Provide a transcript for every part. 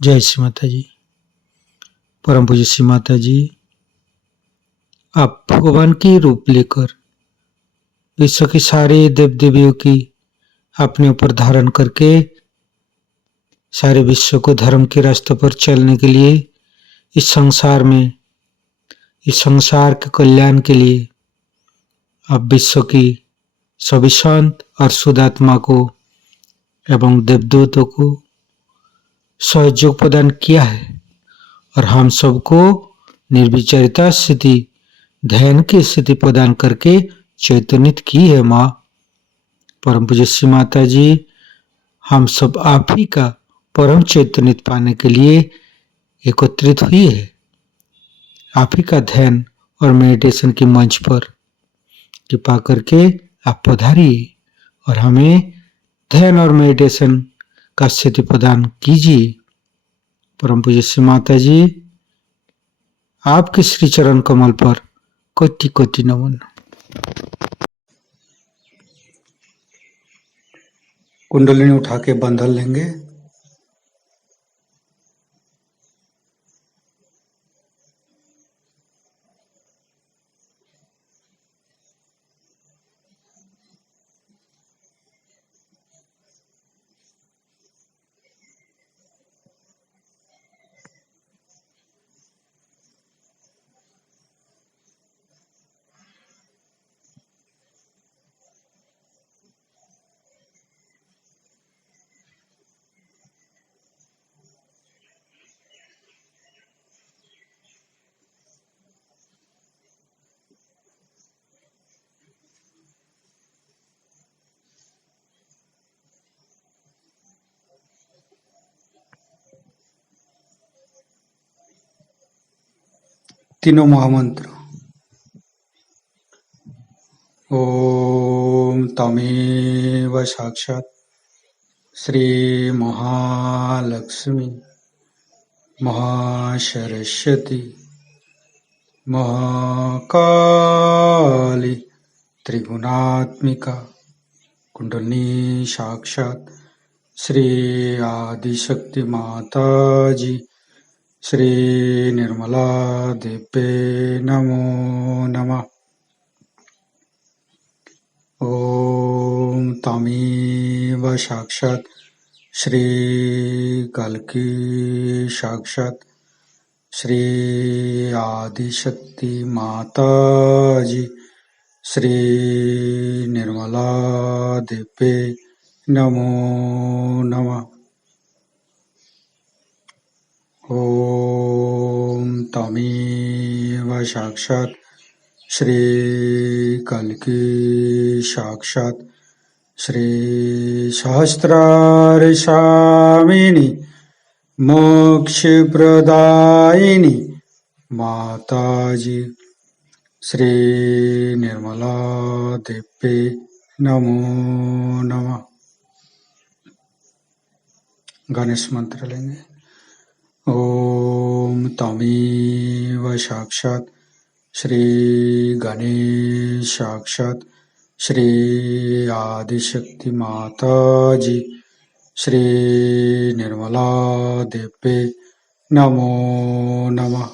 जय श्री माता जी। परम पूज्य श्री माता जी, आप भगवान की रूप लेकर विश्व के सारे देव देवियों की अपने ऊपर धारण करके सारे विश्व को धर्म के रास्ते पर चलने के लिए इस संसार के कल्याण के लिए आप विश्व की सभी संत और शुद्ध आत्मा को एवं देवदूतों को सहयोग प्रदान किया है और हम सबको निर्विचारिता स्थिति, ध्यान की स्थिति प्रदान करके चैतन्यित की है। माँ परम पूज्य श्री माता जी, हम सब आप ही का परम चैतन्यित पाने के लिए एकत्रित हुई है। आप ही का ध्यान और मेडिटेशन के मंच पर कृपा करके आप पधारिए और हमें ध्यान और मेडिटेशन का स्थिति प्रदान कीजिए। परम पूज्य श्री माता जी, आपके श्री चरण कमल पर कोटि कोटि नमन। कुंडलिनी उठा के बंधन लेंगे। तीनों महामंत्र। ओम तमेव साक्षात् श्री महालक्ष्मी महासरस्वती महाकाली त्रिगुणात्मिका कुंडलिनी साक्षात् श्री आदिशक्ति माता जी श्री निर्मला देव्ये नमो नमः। ओम तमेव साक्षात् श्री कल्की साक्षात् श्री आदिशक्ति माता जी श्री निर्मला देव्ये नमो नमः। ओम तमेव साक्षात् श्री कल्की साक्षात् श्री सहस्रार स्वामिनी मोक्ष प्रदायिनी माता जी श्री निर्मला देव्ये नमो नमः। गणेश मंत्र लेंगे। ओम तमेव साक्षात् श्री गणेश साक्षात् श्री आदिशक्ति माता जी श्री निर्मला देव्ये नमो नमः।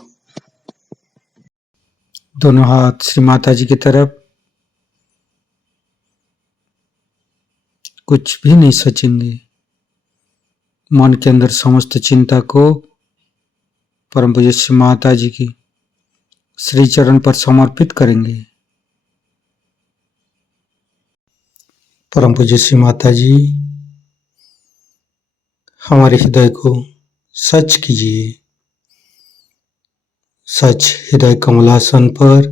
दोनों हाथ श्री माता जी की तरफ। कुछ भी नहीं सोचेंगे, मन के अंदर समस्त चिंता को परम पूज्य श्री माता जी की श्री चरण पर समर्पित करेंगे। परम पूज्य श्री माता जी, हमारे हृदय को सच कीजिए। सच हृदय कमलासन पर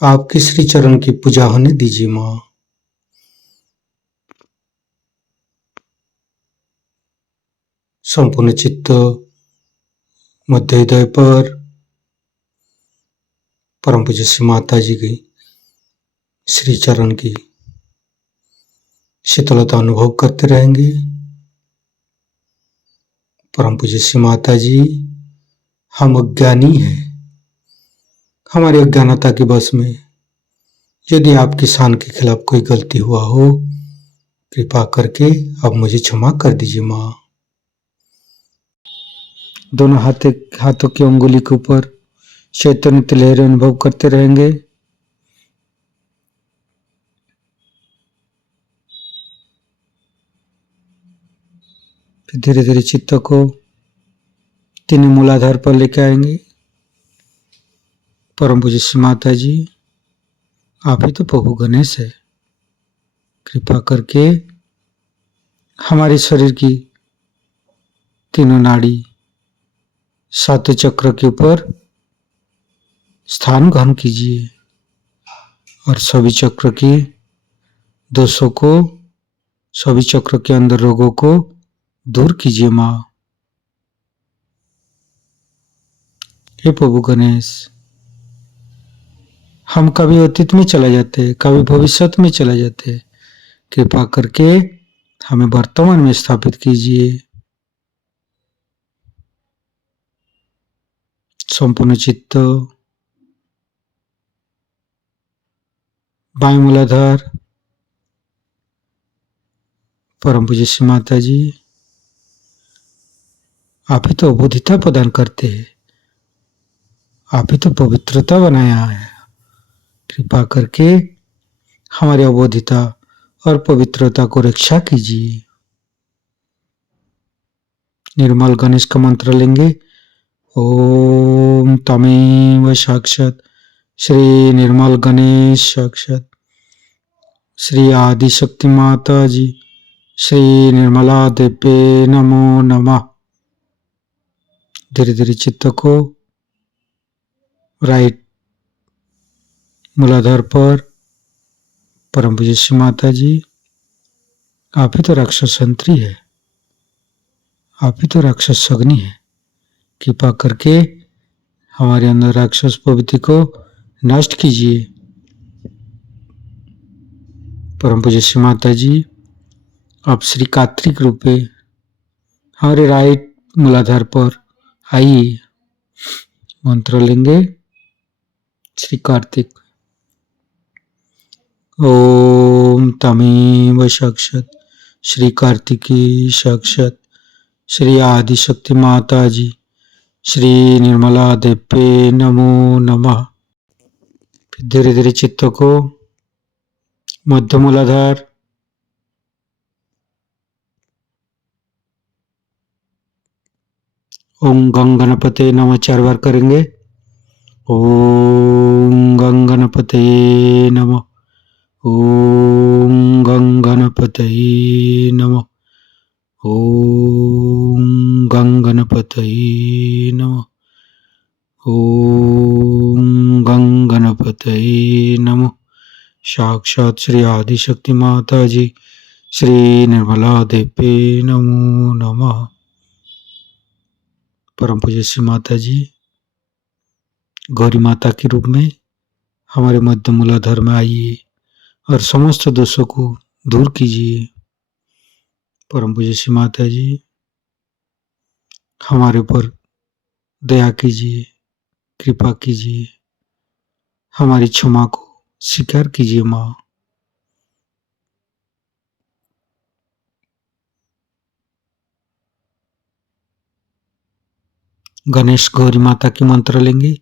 आपके श्री चरण की पूजा होने दीजिए। माँ संपूर्ण चित्त मध्य हृदय पर परम पूज्य श्री माता जी की श्री चरण की शीतलता अनुभव करते रहेंगे। परम पूज्य श्री माता जी, हम अज्ञानी हैं। हमारी अज्ञानता के वश में यदि आपकी शान के खिलाफ कोई गलती हुआ हो, कृपा करके अब मुझे क्षमा कर दीजिए। माँ दोनों हाथों की उंगली के ऊपर चैतन्य लहरें अनुभव करते रहेंगे। फिर धीरे धीरे चित्त को तीन मूलाधार पर लेके आएंगे। परम पूज्य श्री माता जी, आप ही तो प्रभु गणेश है। कृपा करके हमारे शरीर की तीनों नाड़ी सातों चक्र के ऊपर स्थान ग्रहण कीजिए और सभी चक्र के दोषों को, सभी चक्र के अंदर रोगों को दूर कीजिए माँ। हे प्रभु गणेश, हम कभी अतीत में चले जाते, कभी भविष्य में चले जाते, कृपा करके हमें वर्तमान में स्थापित कीजिए। संपूर्ण चित्त बाएं मूलाधार। परम पूज्य श्री माता जी, आप ही तो अबोधिता प्रदान करते हैं, आप ही तो पवित्रता बनाया है। कृपा करके हमारी अबोधिता और पवित्रता को रक्षा कीजिए। निर्मल गणेश का मंत्र लेंगे। ओम तमेव साक्षात श्री निर्मल गणेश साक्षात श्री आदि शक्ति माता जी श्री निर्मला देवे नमो नमः। धीरे धीरे चित्त को राइट मूलाधार पर। परम पूज्य श्री माता जी, आप ही तो राक्षस संतरी है, आप ही तो राक्षस अग्नि है। कृपा करके हमारे अंदर राक्षस प्रवृत्ति को नष्ट कीजिए। परम पूज्य श्री माता जी, आप श्री कार्तिक रूप में हमारे राइट मूलाधार पर आइए। मंत्र लेंगे। श्री कार्तिक। ओम तमेव साक्षात श्री कार्तिकी साक्षात श्री आदि शक्ति माता जी श्री निर्मला देवे नमो नमः। फिर धीरे धीरे चित्त को मध्य मूलाधार। ओम गंग गणपते नमः 4 बार करेंगे। ओम गंग गणपते नमः। ओम गंग गणपते नमः। ओम गंग गणपते नमः। ओम गंग गणपते नमः। साक्षात श्री आदिशक्ति माता जी श्री निर्मला देवी नमो नमः। परम पूज्य श्री माता जी, गौरी माता के रूप में हमारे मध्य मूलाधार में आइए और समस्त दोषों को दूर कीजिए। परम पूज्य श्री माता जी, हमारे ऊपर दया कीजिए, कृपा कीजिए, हमारी क्षमा को स्वीकार कीजिए माँ। गणेश गौरी माता की मंत्र लेंगे।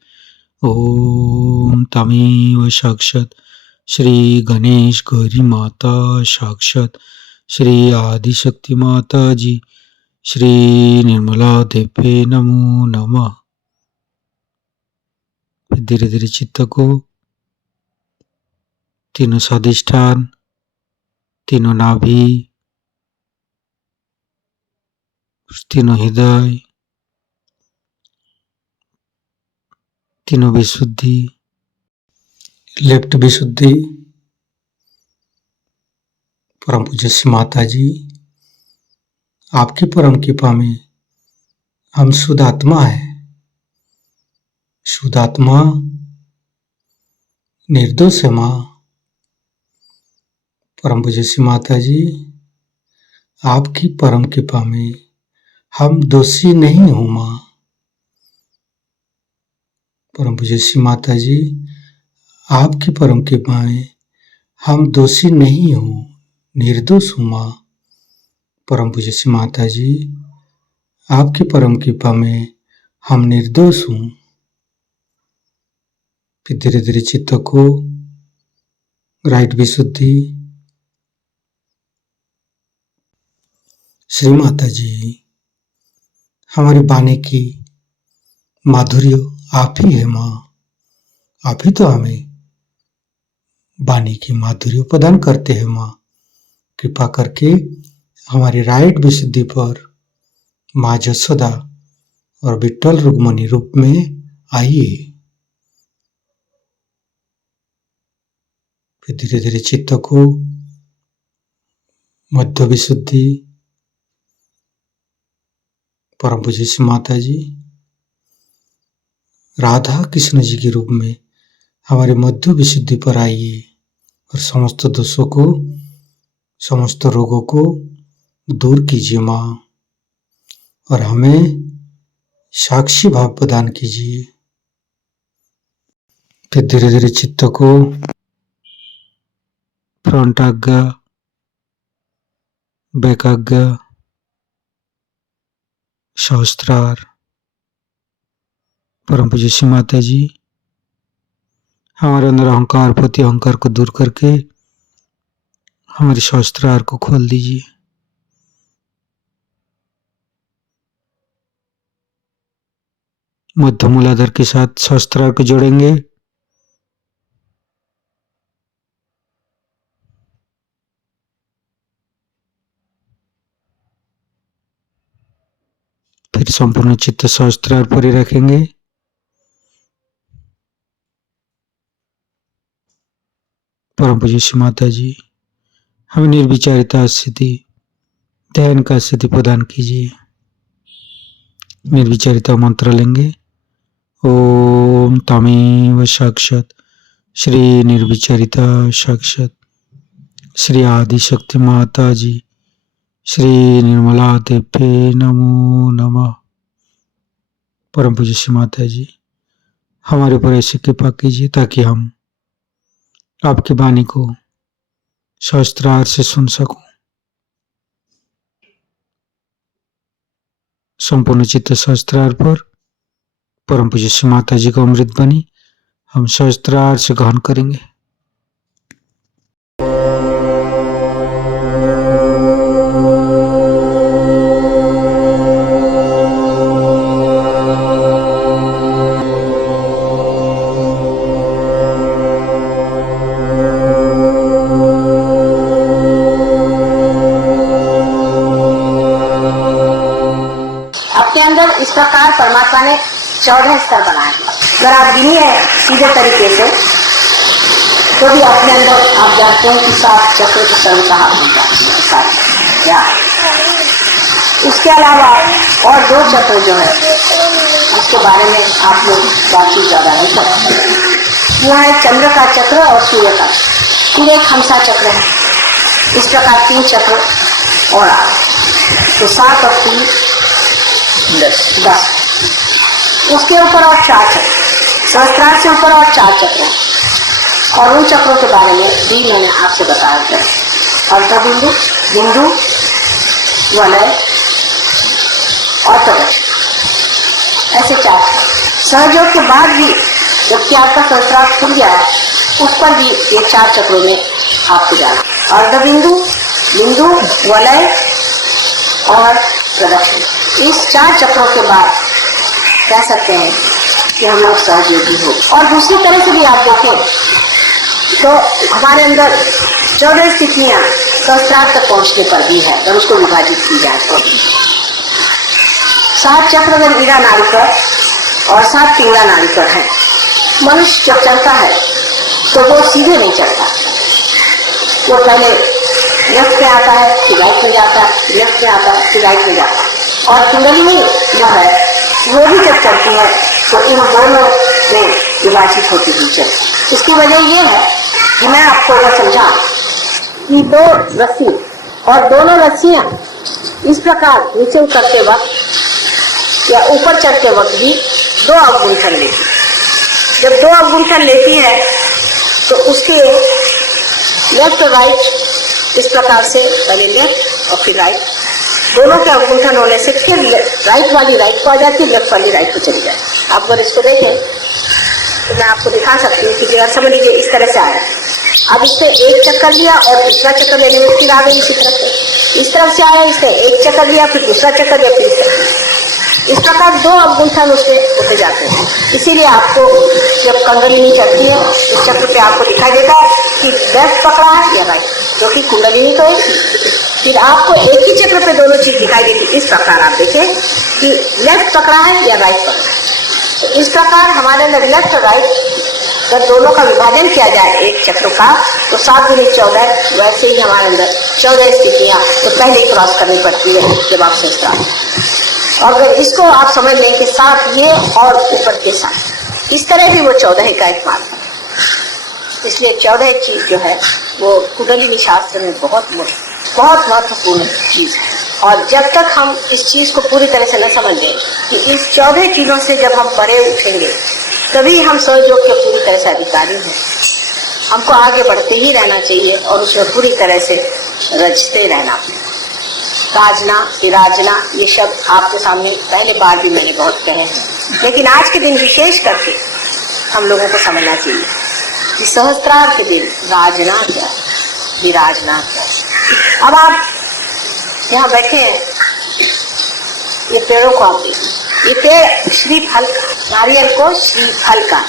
ओम तमेव साक्षात श्री गणेश गौरी माता साक्षात श्री आदिशक्ति माता जी श्री निर्मला देवे नमो नमः। धीरे धीरे चित्त को तीनों स्वादिष्ठान, तीनों नाभि, तीनों हृदय, तीनों विशुद्धि, लेफ्ट विशुद्धि। परम पूज्य श्री माता जी, आपकी परम कृपा में हम शुद्ध आत्मा है। शुद्ध आत्मा निर्दोष है माँ। परम पूज्य श्री माता जी, आपकी परम कृपा में हम दोषी नहीं हूँ माँ। परम पूज्य श्री माता जी, आपकी परम कृपा में हम दोषी नहीं हूँ, निर्दोष हूँ माँ। परम पूज्य श्री माता जी, आपकी परम कृपा में हम निर्दोष हूं। फिर धीरे धीरे चित्त को राइट विशुद्धि। श्री माता जी, हमारी वाणी की माधुर्य आप ही है माँ। आप ही तो हमें वाणी की माधुर्य प्रदान करते हैं माँ। कृपा करके हमारी राइट विशुद्धि पर माँ जसोदा और विट्ठल रुक्मणी रूप में आइए। फिर धीरे धीरे चित्त को मध्य विशुद्धि। परम पूज्य श्री माता जी, राधा कृष्ण जी के रूप में हमारे मध्य विशुद्धि पर आइए और समस्त दोषों को, समस्त रोगों को दूर कीजिए माँ, और हमें साक्षी भाव प्रदान कीजिए। फिर धीरे धीरे चित्त को फ्रंट आज्ञा, बैक आज्ञा, सहस्त्रार। परम पूज्य श्री माता जी, हमारे अंदर अहंकार, प्रति अहंकार को दूर करके हमारे सहस्त्रार को खोल दीजिए। मध्य मूलाधार के साथ सहस्त्रार को जोड़ेंगे। फिर संपूर्ण चित्त सहस्त्रार पर ही रखेंगे। परम पूज्य श्री माता जी, हमें निर्विचारिता स्थिति, ध्यान का स्थिति प्रदान कीजिए। निर्विचारिता मंत्र लेंगे। ओम तमेव साक्षात श्री निर्विचारिता साक्षात श्री आदिशक्ति माता जी श्री निर्मला देव्ये नमो नमः। परम पूज्य श्री माता जी, हमारे ऊपर ऐसी कृपा कीजिए ताकि हम आपकी वाणी को सहस्त्रार से सुन सकूं। संपूर्ण चित्त सहस्त्रार पर परम पूज्य श्री माता जी का अमृत बनी हम सहस्त्रार से ग्रहण करेंगे। इस प्रकार परमात्मा ने 14 स्तर बनाए। अगर आप गिनिए सीधे तरीके से तो भी अपने अंदर आप जानते हैं कि 7 चक्र की सर्वतः होता है। उसके अलावा और 2 चक्र जो है उसके बारे में आप लोग बातचीत ज़्यादा नहीं करते। वह है चंद्र का चक्र और सूर्य का, फिर एक हंसा चक्र है। इस प्रकार 3 चक्र और तो 7 और 3 10। उसके ऊपर और 4 चक्र, सहस्त्रार से ऊपर और 4 चक्र हैं। और उन चक्रों के बारे में भी मैंने आपसे बताया था। अर्धबिंदु, बिंदु, वलय और प्रदक्ष, ऐसे 4 सहयोग के बाद भी जब त्याग का सहस्त्रार खुल गया है उस पर भी ये 4 चक्रों में आपको जाना। अर्धबिंदु, बिंदु, वलय और प्रदक्षिण, इस 4 चक्रों के बाद कह सकते हैं कि हम लोग सहयोगी हो। और दूसरी तरह से भी आप देखें तो हमारे अंदर 14 स्थितियाँ सहस्त्रार तक पहुँचने पर भी है अगर उसको विभाजित की जाए तो। 7 चक्र अगर ईड़ा नाड़ी पर और 7 पिंगला नाड़ी पर है। मनुष्य जब चलता है तो वो सीधे नहीं चलता, वो पहले लेफ्ट में आता है फिर राइट में जाता है, लेफ्ट में आता है फिर राइट में जाता है। और कुंडली जो है वो भी जब चलती है तो इन दोनों में विभाजित होती हुई चलती। इसकी वजह ये है कि मैं आपको अगर समझा कि 2 रस्सी और दोनों रस्सियाँ इस प्रकार नीचे उतरते वक्त या ऊपर चढ़ते वक्त भी 2 अवगुंठन लेती। जब 2 अवगुंठन लेती है तो उसके लेफ्ट और राइट इस प्रकार से पहले लेफ्ट और फिर राइट दोनों के अवगुंठन होने से फिर राइट वाली राइट को आ जाती है, लेफ्ट वाली राइट को चली जाती है। आप अगर इसको देखें तो मैं आपको दिखा सकती हूँ कि अगर समझ लीजिए इस तरह से आया, अब इसने एक चक्कर लिया और दूसरा चक्कर लेने में फिर आ गई इसी तरफ से, इस तरफ से आया, इसने एक चक्कर लिया फिर दूसरा चक्कर लिया, फिर इस प्रकार दो अवगुंठन उसके होते जाते हैं। इसीलिए आपको जब कुंडलिनी चलती है उस चक्र पे आपको दिखाई देता है कि लेफ्ट पकड़ा है या राइट, क्योंकि कुंडलिनी तो एक, फिर आपको एक ही चक्र पे दोनों चीज दिखाई देती। इस प्रकार आप देखें कि लेफ्ट पकड़ा है या राइट पकड़ा है। तो इस प्रकार हमारे अंदर लेफ्ट और राइट जब दोनों का विभाजन किया जाए एक चक्र का तो 7 गुणित 14, वैसे ही हमारे अंदर 14 स्थितियाँ तो पहले ही क्रॉस करनी पड़ती है जब आप सोचता है। और अगर इसको आप समझ लें कि 7 ये और ऊपर के 7, इस तरह भी वो 14 का एक मान है। इसलिए 14 चीज जो है वो कुंडलिनी शास्त्र में बहुत महत्वपूर्ण चीज है। और जब तक हम इस चीज को पूरी तरह से न समझ लें कि इस 14 चीजों से जब हम परे उठेंगे तभी हम सहयोग के पूरी तरह से अधिकारी हैं। हमको आगे बढ़ते ही रहना चाहिए और उसमें पूरी तरह से रचते रहना। काजना, विराजना, ये शब्द आपके सामने पहले बार भी मैंने बहुत कहे हैं, लेकिन आज के दिन विशेष करके हम लोगों को समझना चाहिए कि सहस्त्रार के दिन राजना क्या है, विराजना क्या है। अब आप यहाँ बैठे हैं, ये पेड़ों को आप देखिए, ये पेड़ श्रीफल का, नारियल को श्रीफल का,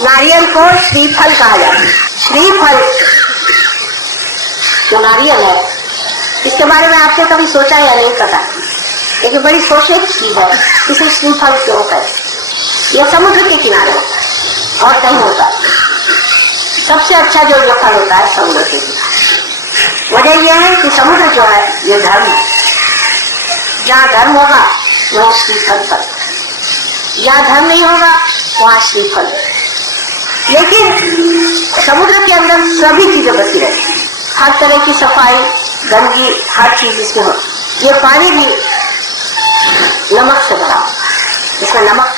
नारियल को श्रीफल कहा जाता है। श्रीफल जो नारियल है इसके बारे में आपने कभी सोचा या नहीं पता, लेकिन बड़ी सोचे चीज है, इसे श्रीफल क्यों कहते। यह समुद्र के किनारे और कहीं होता है। सबसे अच्छा जो ये फल होता है समुद्र के किनारे। वजह यह है कि समुद्र जो है ये धर्म है, जहाँ धर्म होगा वह श्रीफल फल, जहाँ धर्म नहीं होगा वहाँ श्रीफल। लेकिन समुद्र के अंदर सभी चीजें बसी रहती, हर तरह की सफाई, गंदगी, हर चीज इसमें हो। ये पानी भी नमक से भरा, इसमें नमक,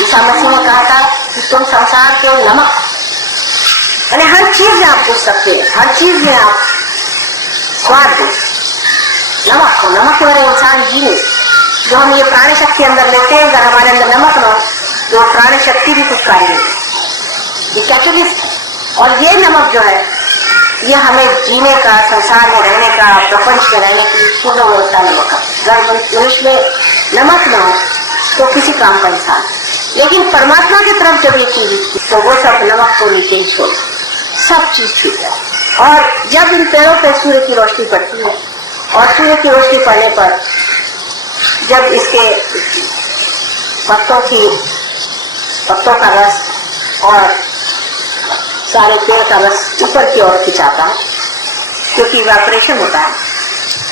ईसा मसीह ने कहा था कि तुम संसार के नमक, यानी हर चीज में आप पूछ सकते हैं, हर चीज में आप स्वाद दो। नमक को, नमक के बगैर इंसान जी नहीं। जो हम ये प्राण शक्ति अंदर लेते हैं, अगर हमारे अंदर नमक न हो तो प्राण शक्ति भी कुछ कार्य नहीं। ये कैटलिस्ट, और ये नमक जो है ये हमें जीने का, संसार में रहने का, प्रपंच में रहने की पूर्ण व्यवस्था नमक है। अगर मनुष्य में नमक न हो तो किसी काम का इंसान, लेकिन परमात्मा की तरफ जब ये चीज तो वो सब नमक को नीचे ही छोड़, सब चीज ठीक है। और जब इन पेड़ों पर सूर्य की रोशनी पड़ती है और सूर्य की रोशनी पड़ने पर जब इसके पत्तों का रस और सारे पेड़ का रस ऊपर की ओर खिंचाता है, क्योंकि इवेपोरेशन होता है,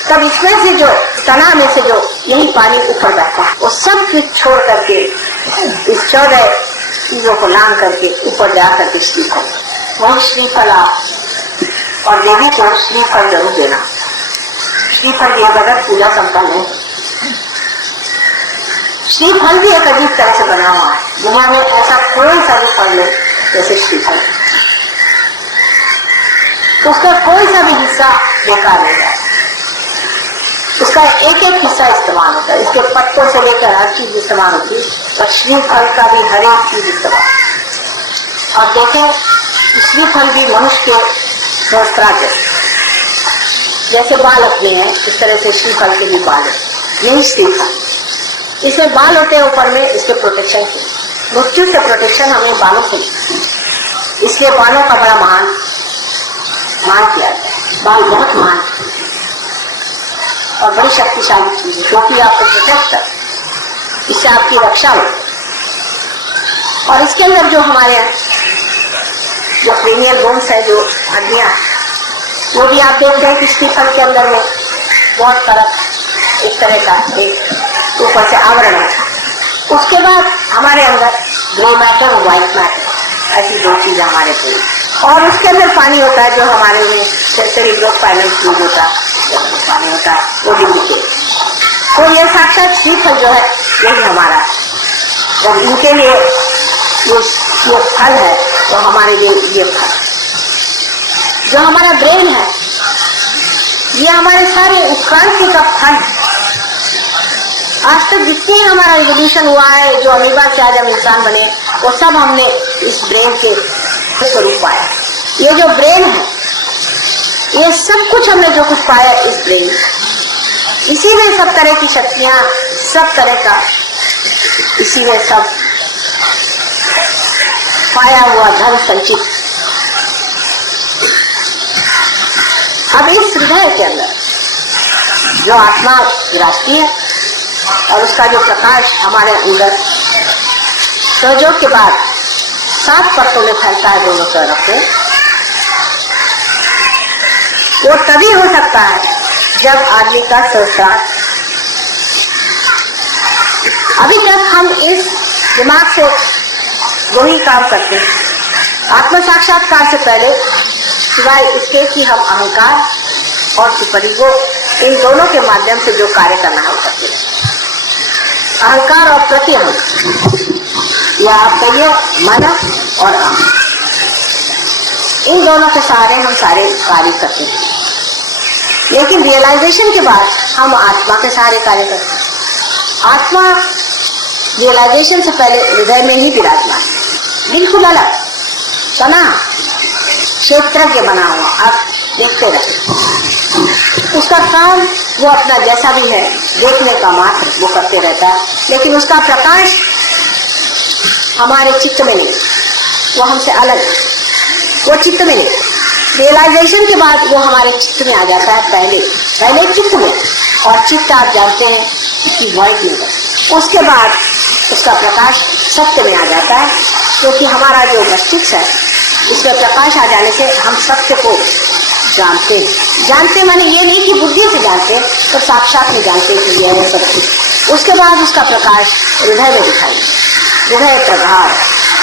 तब इसमें से जो तना में से जो यही पानी ऊपर बैठता है वो सब कुछ छोड़ करके इस 14 चीजों को लांग करके ऊपर जा करके श्रीफल, वही श्रीफल आप और देवी को श्रीफल जरूर देना। श्रीफल दिया बगैर पूजा संपन्न है। श्रीफल भी एक अजीब तरह से बना हुआ है, दुनिया में ऐसा कोई सा भी फल नहीं जैसे श्रीफल, तो उसका कोई सा भी हिस्सा बेकार नहीं जाता, उसका एक एक हिस्सा इस्तेमाल होता है। इसके पत्तों से लेकर हर चीज इस्तेमाल होती है, और श्रीफल का भी हर एक चीज इस्तेमाल। और देखें श्रीफल भी मनुष्य के सहस्त्रार जैसे बाल अपने हैं, इस तरह से श्रीफल के भी बाल है, यही श्रीफल। इसमें बाल होते हैं ऊपर में, इसके प्रोटेक्शन के, मृत्यु से प्रोटेक्शन हमें बालों से, इसलिए बालों का बड़ा मान किया जाता है। बाल बहुत मान और बड़ी शक्तिशाली चीज है, क्योंकि आपको प्रोटेक्ट कर, इससे आपकी रक्षा हो। और इसके अंदर जो हमारे जो क्रेनियल बोन्स है, जो हड्डियां, वो भी आप देख रहे हैं कि श्रीफल के अंदर में बहुत तरह एक तरह का एक ऊपर से आवरण है। उसके बाद हमारे अंदर ग्रे मैटर और व्हाइट मैटर, ऐसी दो चीजें हमारे पे, और उसके अंदर पानी होता है जो हमारे में सेरेब्रोस्पाइनल फ्लूइड होता है, पानी होता है वो भी नीचे। तो ये साक्षात श्रीफल जो है यही हमारा है, और इनके लिए ये फल है, तो हमारे लिए ये फल जो हमारा ब्रेन है, ये हमारे सारे उत्क्रांति का फल। आज तक जितनी हमारा इवोल्यूशन हुआ है, जो अमीबा से आज हम इंसान बने, वो सब हमने इस ब्रेन के स्वरूप पाया। ये जो ब्रेन है, ये सब कुछ हमने जो कुछ पाया इस ब्रेन, इसी में सब तरह की शक्तियां, सब तरह का इसी में सब पाया हुआ धन संचित। अब इस हृदय के अंदर जो आत्मा विराजती है और उसका जो प्रकाश हमारे अंदर सहयोग के बाद 7 परतों में फैलता है दोनों तरफ से, वो तभी हो सकता है जब आदमी का संस्कार। अभी तक हम इस दिमाग से वही काम करते हैं। आत्म साक्षात्कार से पहले सिवाय इसके कि हम अहंकार और सुपर ईगो, इन दोनों के माध्यम से जो कार्य करना हम करते हैं, अहंकार और प्रतिअहंकार, या आप कहिए मन और अहम, इन दोनों के सहारे हम सारे कार्य करते हैं। लेकिन रियलाइजेशन के बाद हम आत्मा के सहारे कार्य करते हैं। आत्मा रियलाइजेशन से पहले हृदय में ही विराजमान, बिल्कुल अलग बना, क्षेत्रज्ञ बना हुआ। आप देखते रहे, उसका काम वो अपना जैसा भी है देखने का मात्र वो करते रहता है, लेकिन उसका प्रकाश हमारे चित्त में नहीं, वो हमसे अलग है, वो चित्त में नहीं। रियलाइजेशन के बाद वो हमारे चित्त में आ जाता है, पहले चित्त में, और चित्त आप जानते हैं कि वॉइड में है। उसके बाद उसका प्रकाश सत्य में आ जाता है, क्योंकि हमारा जो मस्तिष्क है उसमें प्रकाश आ जाने से हम सत्य को जानते हैं। जानते माने ये नहीं कि बुद्धि से जानते, तो साक्षात में जानते कि यह है सब कुछ। उसके बाद उसका प्रकाश हृदय में दिखाई, हृदय प्रगाढ़,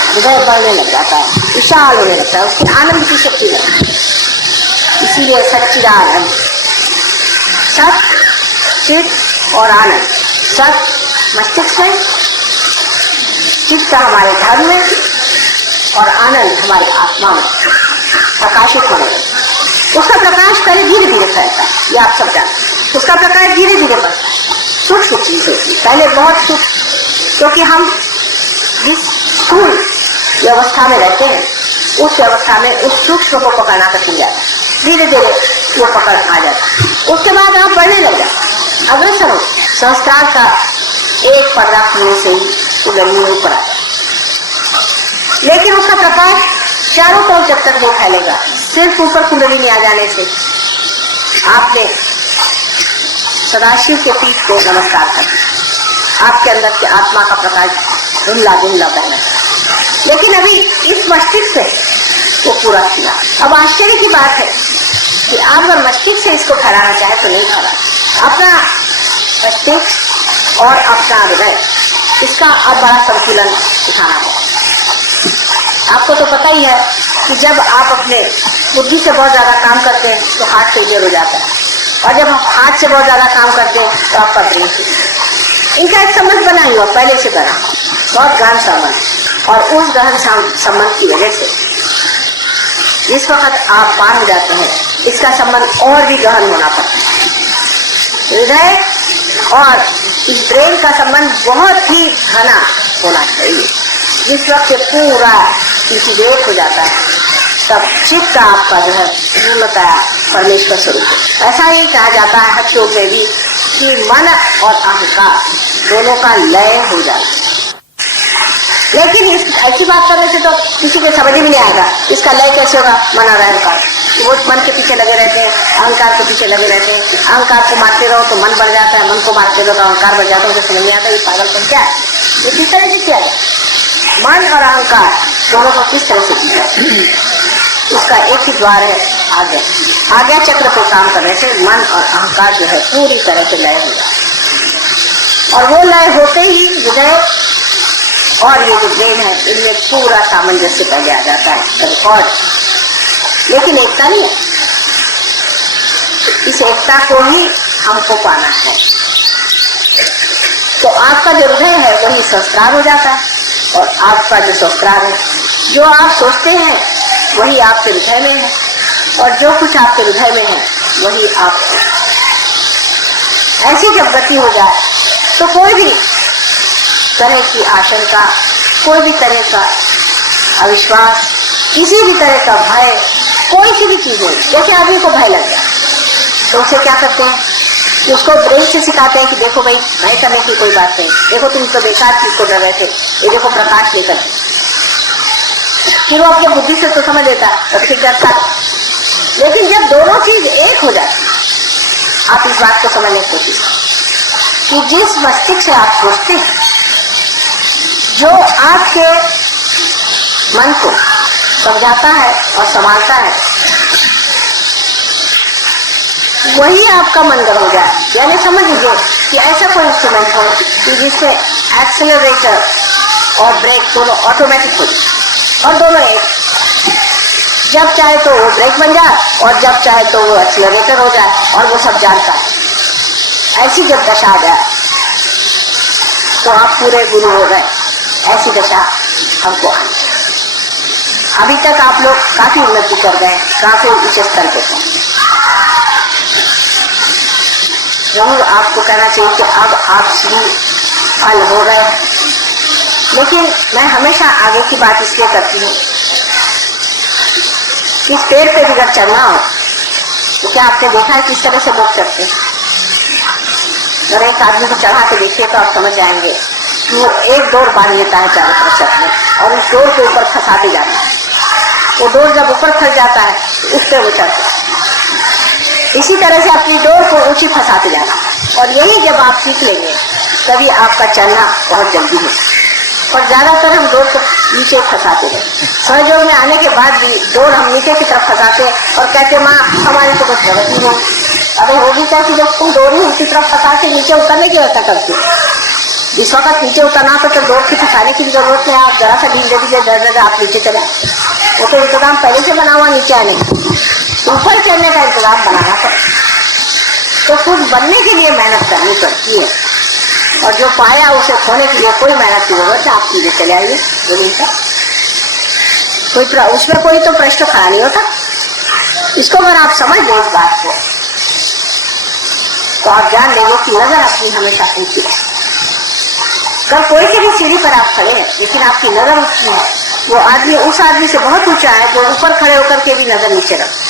हृदय बढ़ने लग जाता है, विशाल होने लगता है, उसकी आनंद की शक्ति लगती है। इसीलिए सच्चिदानंद, सत, चित और आनंद, सत मस्तिष्क में, चित्त हमारे धर्म में और आनंद हमारी आत्मा में प्रकाशित होने लगता। उसका प्रकाश पहले धीरे धीरे फैलता है, ये आप सब जानते हैं। उसका प्रकाश धीरे धीरे बढ़ता है, सूक्ष्म चीज होती है, पहले बहुत सूक्ष्म, क्योंकि हम जिस स्थूल व्यवस्था में रहते हैं उस व्यवस्था में उस सूक्ष्म को पकड़ना कठिन जाता है, धीरे धीरे वो पकड़ आ जाता है। उसके बाद आप बढ़ने लग जाते, अग्रसर हो, संस्कार का एक पर्दा खुलने से ही कुंडली में ऊपर आ जाए। लेकिन उसका प्रकाश चारों तरफ जब तक नहीं फैलेगा, सिर्फ ऊपर कुंडली में आ जाने से आपने सदाशिव के पीठ को नमस्कार कर दिया, आपके अंदर के आत्मा का प्रकाश धुंधला धुंधला बहना। लेकिन अभी इस मस्तिष्क से वो पूरा खिला। अब आश्चर्य की बात है कि आप अगर मस्तिष्क से इसको फैलाना चाहे तो नहीं फैला। अपना मस्तिष्क और अपना हृदय, इसका अब बड़ा संतुलन दिखाना है। आपको तो पता ही है कि जब आप अपने बुद्धि से बहुत ज्यादा काम करते हैं तो हार्ट फेलियर हो जाता है, और जब आप हार्ट से बहुत ज्यादा काम करते हैं तो आपका ब्रेन फेलियर। इनका एक संबंध बना हुआ पहले से बना, बहुत गहन संबंध, और उस गहन संबंध की वजह से जिस वक्त आप पार हो जाते हैं, इसका संबंध और भी गहन होना पड़ता है। हृदय और इस ब्रेन का संबंध बहुत ही घना होना चाहिए। जिस वक्त पूरा इंटीग्रेट हो जाता है तब चित्त आपका जो है पूर्णतः परमेश्वर स्वरूप। ऐसा ही कहा जाता है हठ योग में भी कि मन और अहंकार दोनों का लय हो जाता है। लेकिन इस ऐसी बात करने से तो किसी को समझ में नहीं आएगा इसका लय कैसे होगा। मन और अहंकार, वो मन के पीछे लगे रहते हैं, अहंकार के पीछे लगे रहते हैं। अहंकार को मारते रहो तो मन बढ़ जाता है, मन को मारते रहो तो अहंकार बढ़ जाता है। उसे समझ नहीं आता ये पागलपन क्या है, ये किस तरह से किया जाए। मन और अहंकार दोनों को किस तरह से किया जाए, उसका एक ही द्वार है, आज्ञा चक्र को काम करने से मन और अहंकार जो है पूरी तरह से लय हो जाए, और वो लय होते ही हृदय और ये जो ब्रेन है इनमें पूरा सामंजस्य पहले आ जाता है रिकॉर्ड। लेकिन एकता नहीं है, इस एकता को ही हमको पाना है। तो आपका जो हृदय है वही संस्कार हो जाता है, और आपका जो संस्कार है, जो आप सोचते हैं वही आपके हृदय में है, और जो कुछ आपके हृदय में है वही आप ऐसी जब गति हो जाए तो कोई भी तरह की आशंका, कोई भी तरह का अविश्वास, किसी भी तरह का भय, कोई सी भी चीज हो, जैसे आदमी को भय लग जाए तो उसे क्या करते हैं कि उसको ब्रेन से सिखाते हैं कि देखो भाई, भय करने की कोई बात नहीं, देखो तुम तो बेकार चीज को डर रहे थे, ये देखो प्रकाश लेकर। फिर वो अपनी बुद्धि से तो समझ लेता है, फिर डरता है। लेकिन जब दोनों चीज एक हो जाए, आप इस बात को समझने की कोशिश कि जिस मस्तिष्क से आप सोचते हैं, जो आपके मन को समझाता है और संभालता है, वही आपका मंगल हो जाए। यानी समझ लीजिए कि ऐसा कोई इंस्ट्रूमेंट हो कि जिससे एक्सेलरेटर और ब्रेक दोनों ऑटोमेटिक हो जाए और दोनों एक, जब चाहे तो वो ब्रेक बन जाए और जब चाहे तो वो एक्सेलरेटर हो जाए और वो सब जानता है। ऐसी जब दशा आ जाए तो आप पूरे गुरु हो गए। ऐसी दशा हमको आनी। अभी तक आप लोग काफी उन्नति कर गए, काफी ऊंचे स्तर पे थे। जरूर आपको कहना चाहिए कि अब आप श्री फल हो गए। लेकिन मैं हमेशा आगे की बात इसलिए करती हूँ, इस पेड़ पे भी अगर चढ़ना हो तो क्या आपने देखा है किस तरह से लोग चढ़ते हैं? अगर एक आदमी को चढ़ा के देखिए तो आप समझ जाएंगे कि वो एक डोर बांध लेता है चारों तरफ चढ़ने और उस डोर के ऊपर फंसाते जाता है। वो डोर जब ऊपर फंस जाता है तो उस पर वो चढ़ता है। इसी तरह से अपनी डोर को ऊंची फंसाते जाना, और यही जब आप सीख लेंगे तभी आपका चलना बहुत जल्दी है। और ज्यादातर हम डोर को नीचे फंसाते हैं। सहयोग में आने के बाद भी डोर हम नीचे की तरफ फंसाते और कहते माँ हमारी तो कुछ प्रगति हो। अरे होगी क्या कि जब तुम डोर ही उसी तरफ फंसा के नीचे उतरने की व्यवस्था करते हो। जिस वक्त नीचे उतरना तो डोर की फंसाने की जरूरत नहीं, आप जरा सा ढील दे दीजिए, डर आप नीचे चले। वो तो इंतजाम पहले से बना हुआ नीचे आने, ऊपर चढ़ने का इंतजाम बनाना पड़ता। तो कुछ बनने के लिए मेहनत करनी पड़ती है, और जो पाया उसे खोने के लिए कोई मेहनत की जरूरत है। आप सीधे चले आइए जमीन पर, उसमें कोई तो प्रश्न खड़ा नहीं होता। इसको अगर आप समझ लें इस बात को तो आप जान लेंगे कि नजर अपनी हमेशा ऊंची है। अगर कोई से भी सीढ़ी पर आप खड़े हैं लेकिन आपकी नजर ऊंची है, वो आदमी उस आदमी से बहुत ऊंचा है जो ऊपर खड़े होकर के भी नजर नीचे रखता।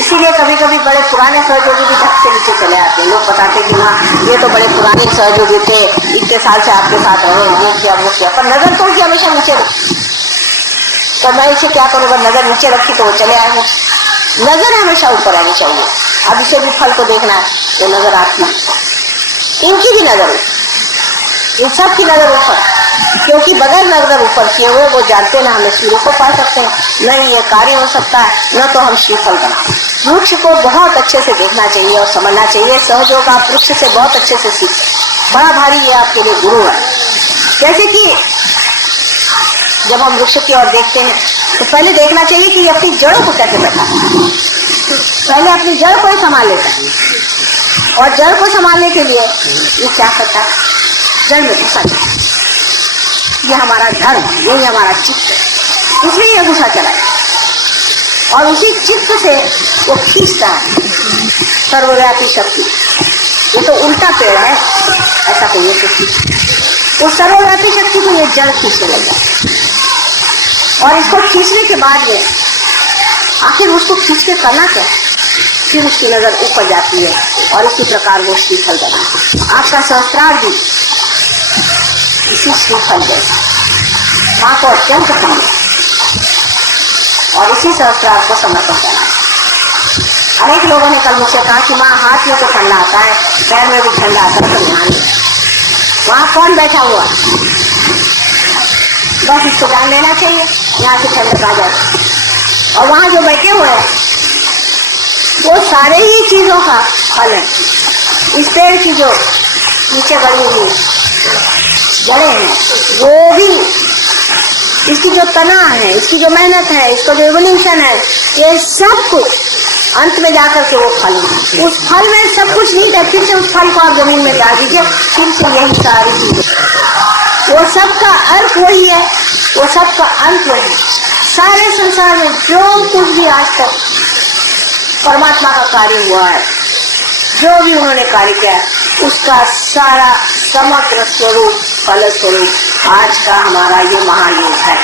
इसीलिए कभी कभी बड़े पुराने सहयोगी भी धक से नीचे चले आते हैं। लोग बताते कि हाँ ये तो बड़े पुराने सहयोगी थे, इतने साल से आपके साथ रहे, ये किया वो किया, पर नजर तो उनकी हमेशा नीचे रखी। तो मैं इसे क्या करूँगा, नजर नीचे रखी तो वो चले आएंगे। नजर हमेशा ऊपर आनी चाहिए। अब इसे भी फल को देखना है तो नजर आती, इनकी भी नजर, इन सब की नजर ऊपर, क्योंकि बगैर नजर ऊपर किए हुए वो जानते ना हमें सूर्य को पा सकते हैं, न ये कार्य हो सकता है, न तो हम श्रीफल बना। वृक्ष को बहुत अच्छे से देखना चाहिए और समझना चाहिए। सहयोग आप वृक्ष से बहुत अच्छे से सीख, बड़ा भारी ये आपके लिए गुरु है। जैसे कि जब हम वृक्ष की ओर देखते हैं तो पहले देखना चाहिए कि ये अपनी जड़ों को कैसे बैठा, पहले अपनी जड़ को ही संभाल लेता है। और जड़ को संभालने के लिए ये क्या करता है, जड़ में घुसा जाता है। ये हमारा धर्म, यही हमारा चित्त है, इसलिए ये घुसा चला है। और उसी चित्त से वो खींचता है सर्वव्यापी शक्ति। ये तो उल्टा पेड़ है, ऐसा कहिए तो उस सर्वव्यापी शक्ति को ये जड़ खींचने लगा। और इसको खींचने के बाद में आखिर उसको खींच के करना क्या, फिर उसकी नजर ऊपर जाती है और इसी प्रकार वो श्रीफल बना। आपका सहस्त्रार भी इसी श्रीफल जैसा माँ को अत्यंत प्रिय और इसी सहस्त्रार को समर्पण करना। अनेक लोगों ने कल मुझसे कहा कि माँ हाथ में तो ठंडा आता है, पैर में भी ठंडा आता है, तो ध्यान नहीं। वहाँ कौन बैठा हुआ, बस इसको जान लेना चाहिए, यहाँ से ठंडक आ जाए। और वहाँ जो बैठे हुए हैं वो सारे ही चीजों का फल है। इस पेड़ की जो नीचे बड़ी हुई जड़ें हैं, वो भी, इसकी जो तना है, इसकी जो मेहनत है, इसका जो इवोल्यूशन है, ये सब कुछ अंत में जाकर के वो फल, उस फल में सब कुछ नहीं है। फिर से उस फल को आप जमीन में डाल दीजिए, फिर से यही सारी चीजें, वो सब का अर्थ वही है, वो सब का अंत वही है। सारे संसार में जो कुछ भी आज तक परमात्मा का कार्य हुआ है, जो भी उन्होंने कार्य किया उसका सारा समग्र स्वरूप फल स्वरूप आज का हमारा ये महायोग है।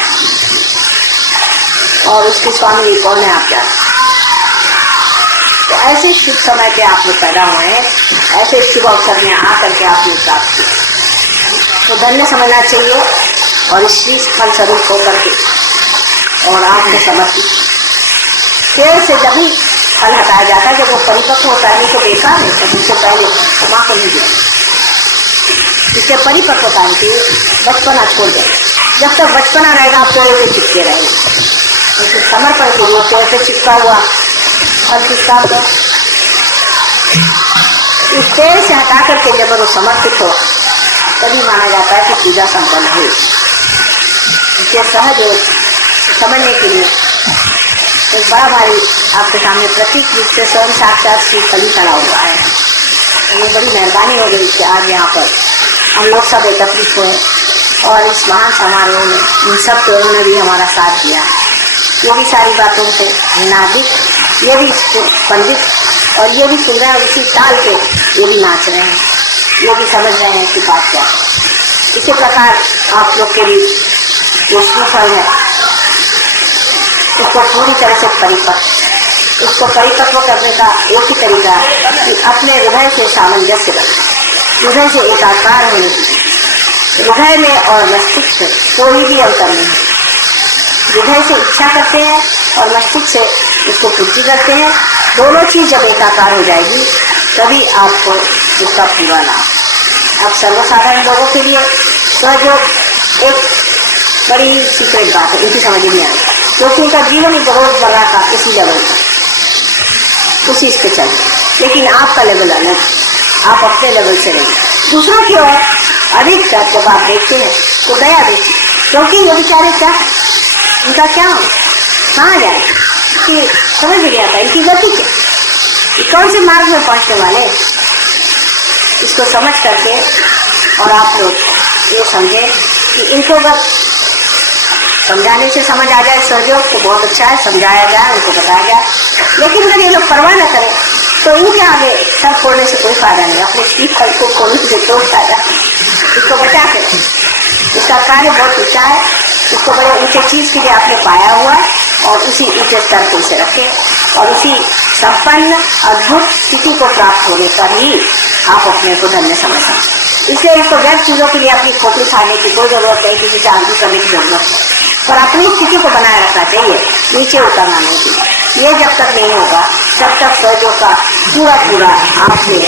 और उसके स्वामी कौन है आप जानते। तो ऐसे शुभ समय पे आप लोग पैदा हुए हैं, ऐसे शुभ अवसर में आकर के आप लोग प्राप्त किए, तो धन्य समझना चाहिए और इस श्री फल स्वरूप होकर के और आपको समर्पित। पेड़ से जब भी फल हटाया जाता है जब वो परिपक्व होता है, नहीं तो बेकार है, तो उससे पहले तो माँ को नहीं दिया। इससे परिपक्वता के बचपना छोड़ दें। जब तक बचपना रहेगा आप पेड़ पे चिपके रहेंगे, लेकिन समर्पण के लिए पेड़ पे चिपका हुआ फल किसका होगा। इस पेड़ से हटा करके जब वो समर्पित हो तभी माना जाता है कि पूजा संपन्न हुई। इसके सहज समझने के लिए एक बड़ा भाई आपके सामने प्रतीक रूप से स्वयं साक्षात श्री कली खड़ा हुआ है। ये बड़ी मेहरबानी हो गई कि आज यहाँ पर हम लोग सब एकत्रित हुए और इस महान समारोह में इन सब पेड़ों ने भी हमारा साथ दिया। ये भी सारी बातों से नाजिक, ये भी पंडित और ये भी सुन रहे हैं, उसी ताल पे ये भी नाच रहे हैं, ये भी समझ रहे हैं कि बात क्या है। इसी प्रकार आप लोग के भी जो फल है उसको पूरी तरह से उसको परिपक्व करने का एक ही तरीका कि अपने हृदय से सामंजस्य रखें, हृदय से एकाकार होने की। हृदय में और मस्तिष्क में कोई भी अंतर नहीं है। हृदय से इच्छा करते हैं और मस्तिष्क से उसको पूर्ति करते हैं, दोनों चीज जब एकाकार हो जाएगी तभी आपको उसका पूरा लाभ। अब सर्वसाधारण लोगों के लिए सहयोग एक बड़ी सीक्रेट बात है, इनकी समझ नहीं आई, क्योंकि उनका जीवन ही बहुत बड़ा का इसी लेवल का, उसी पे चल। लेकिन आपका लेवल अलग, आप अपने लेवल से रहिए। दूसरों की ओर अधिक जब आप देखते हैं तो दया देखिए, क्योंकि ये बेचारे क्या उनका क्या हो कहाँ जाए कि समझ नहीं आता इनकी गति क्या, कौन से मार्ग में पहुंचने वाले, इसको समझ करके और आप लोग ये समझे कि इनको अगर समझाने से समझ आ जाए सहयोग तो बहुत अच्छा है, समझाया जाए, उनको बताया जाए। लेकिन अगर ये लोग परवाह न करें तो इनके आगे सर फोड़ने से कोई फायदा नहीं, अपने स्टीप फल को खोलने से कोई फायदा, इसको बचा के इसका कार्य बहुत ऊँचा है, इसको बड़े ऊँचे चीज़ के लिए आपने पाया हुआ है और उसी ऊँचे स्तर को इसे रखें और उसी संपन्न अद्भुत स्थिति को प्राप्त होने पर ही आप अपने को धन्य समझ सकते। इसलिए इसको व्यर्थ चीज़ों के लिए अपनी खोपड़ी खाने की कोई जरूरत नहीं, किसी से आंदोलन करने की जरूरत नहीं, पर अपनी स्थिति को बनाए रखना चाहिए, नीचे उतरना नहीं चाहिए। ये जब तक नहीं होगा तब तक सहयोग का पूरा आपने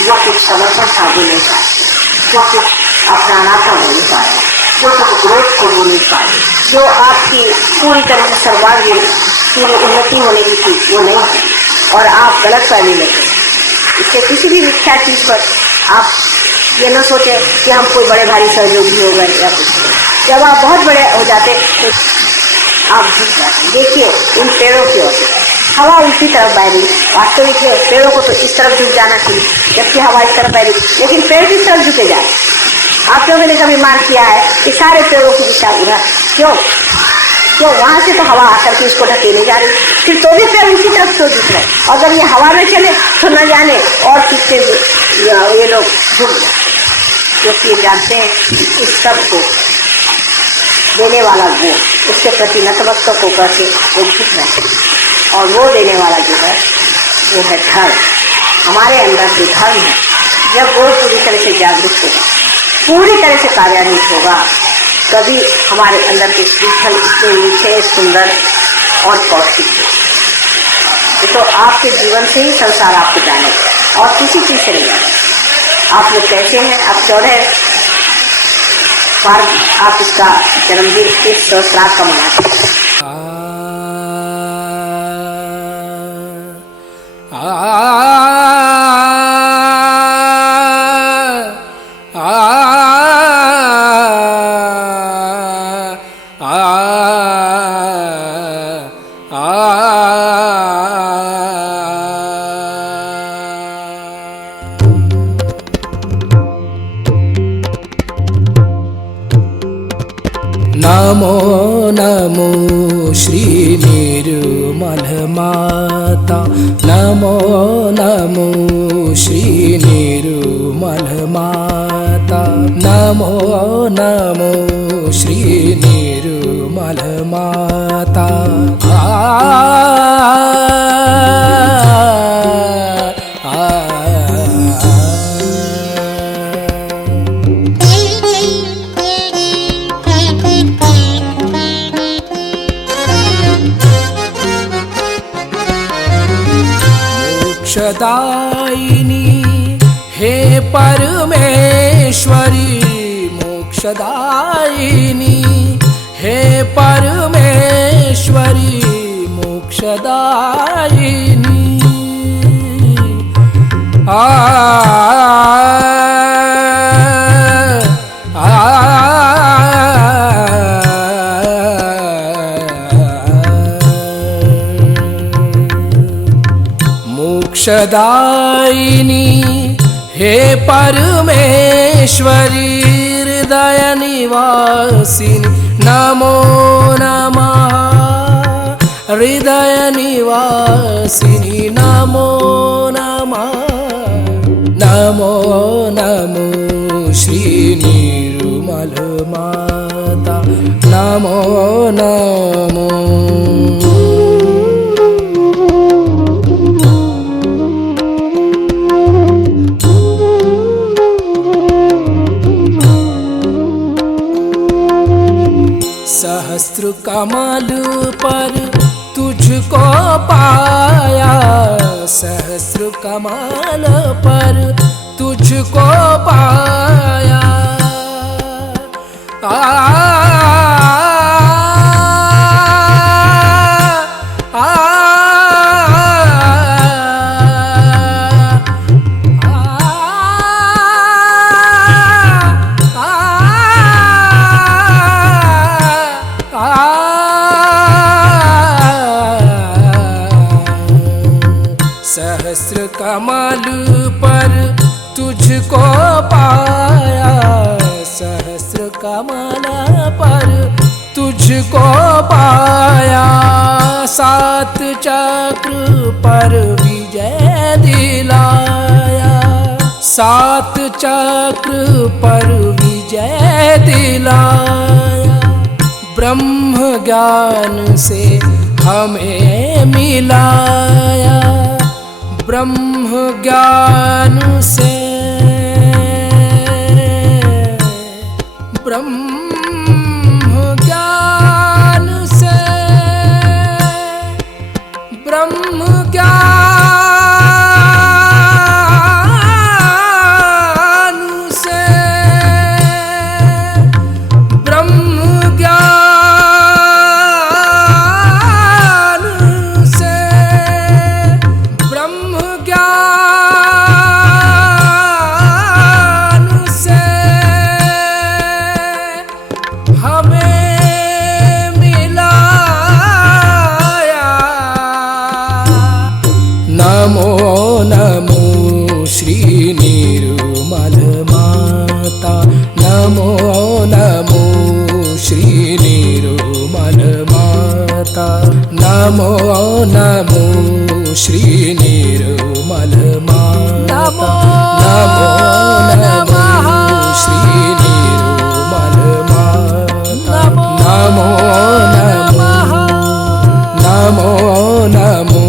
जो कुछ समर्पण था वो नहीं पाए, जो कुछ अपना अनाथा हो नहीं पाए, जो कुछ ग्रोथ को वो नहीं पाए, जो आपकी पूरी तरह से सर्वांगीण पूरी उन्नति होने की थी वो नहीं है और आप गलत फहमी लेते। इससे किसी भी मिथ्या चीज़ पर आप ये न सोचे कि हम कोई बड़े भारी सहयोगी हो गए या कुछ। जब आप बहुत बड़े हो जाते तो आप झुक जाते। देखिए इन पेड़ों की ओर हवा उल्टी तरफ बह रही, वास्तविक है पेड़ों को तो इस तरफ झुक जाना चाहिए जबकि हवा इस तरफ बह रही, लेकिन पेड़ किस तरफ झुके जाए। आप लोगों ने कभी मार्क किया है कि सारे पेड़ों की दिशा उधर, क्यों वहाँ से तो हवा आकर के इसको ढकेले जा रही, फिर तो भी पेड़ उसी तरफ क्यों झुक रहे। अगर ये हवा में चले तो न जाने और कितने ये लोग झुक जाए, क्योंकि ये जानते हैं इस सब को देने वाला वो उसके प्रति नतमस्तक होकर के वो झुक रहे, और वो देने वाला जो है वो है धर्म। हमारे अंदर जो धर्म है जब वो पूरी तरह से जागरूक होगा, पूरी तरह से कार्यान्वित होगा, तभी हमारे अंदर के फल इतने मीठे सुंदर और पौष्टिक है। तो आपके जीवन से ही संसार आपको जाने और किसी चीज़ से नहीं जाने। आप लोग कैसे हैं, आप 14 बार आप इसका जन्मदिन इस सहस्रार्थ का मनाते हैं। नमो नमो श्री निर्मल माता, नमो नमो श्री निर्मल माता, नमो नमो श्री निर्मल माता। मोक्षदायिनी हे परमेश्वरी, मोक्षदायिनी हे परमेश्वरी, मोक्षदायिनी। मोक्षदायिनी हे परमेश्वरी, हृदय निवासिनी नमो नमः, हृदय निवासिनी नमो नमः, नमो नमो श्री निर्मल माता, नमो नमो। सहस्त्र कमल पर तुझको पाया, सहस्त्र कमल पर तुझको पाया। सहस्र कमल पर तुझको पाया, सहस्र कमल पर तुझको पाया। सात चक्र पर विजय दिलाया, सात चक्र पर विजय दिलाया। ब्रह्म ज्ञान से हमें मिलाया, ब्रह्म ज्ञान से, ब्रह्म ज्ञान से, ब्रह्म ज्ञान से, ब्रह्म ज्ञान से, ब्रह्म ज्ञान से हमें मिलाया। नमो नमो श्री निर्मल माता, नमो नमो श्री निर्मल माता, नमो नमो श्री निर्मल माता, नमो नमो श्री निर्मल माता, नमो नमो, नमो नमो,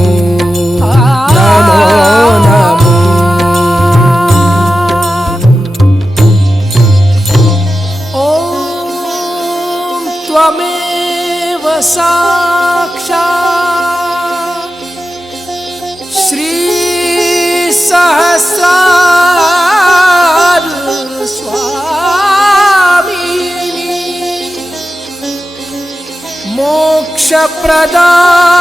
नमो नमो। ओम त्वमेव साक्षात् श्री सहस्रार स्वामिनी, मोक्ष प्रदायिनी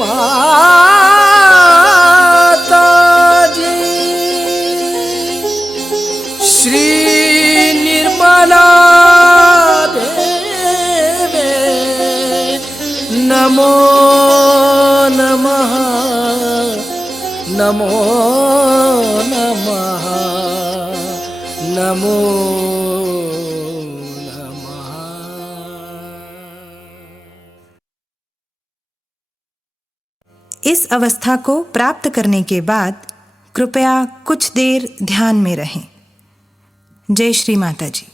माताजी, श्री निर्मला देवे नमो नमः, नमो नमः, नमो नमः। इस अवस्था को प्राप्त करने के बाद कृपया कुछ देर ध्यान में रहें। जय श्री माता जी।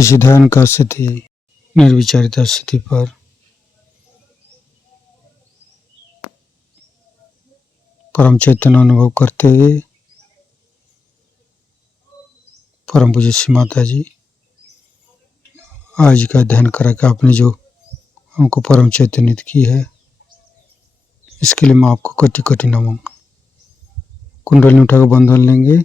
किसी ध्यान का स्थिति, निर्विचारिता स्थिति पर परम चैतन्य अनुभव करते हुए परम पूज्य श्री माता जी आज का ध्यान करा के आपने जो हमको परम चैतन्यित की है, इसके लिए मैं आपको कोटि कोटि नमन। कुंडली उठाकर बंधन लेंगे।